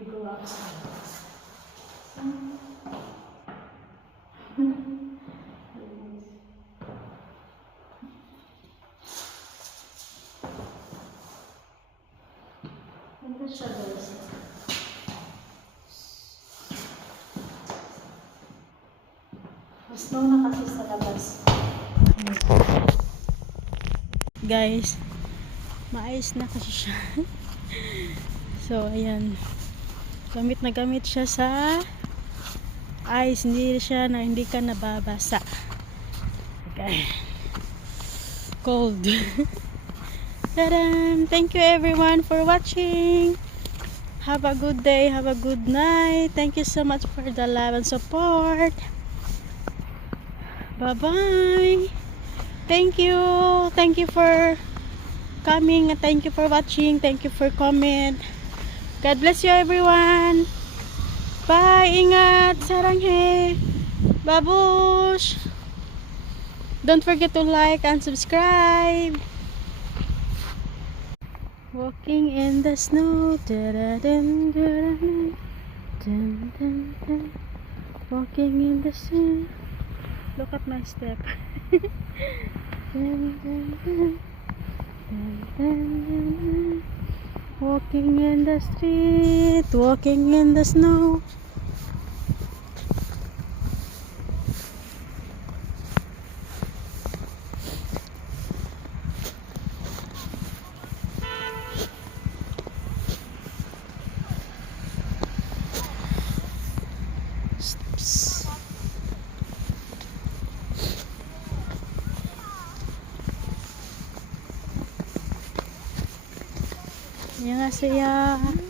We go outside. Ganda siya guys. Mas snow na kasi sa labas. Guys, maayos na kasi siya. So, ayan. Gamit na gamit siya sa ice. Hindi ka nababasa. Okay. Cold. Tadam! Thank you everyone for watching. Have a good day. Have a good night. Thank you so much for the love and support. Bye-bye. Thank you. Thank you for coming. Thank you for watching. Thank you for comment. God bless you everyone. Bye. Ingat. Saranghe. Babush. Don't forget to like and subscribe. Walking in the snow. Walking in the snow. Look at my step. Walking in the street, walking in the snow. 안녕하세요.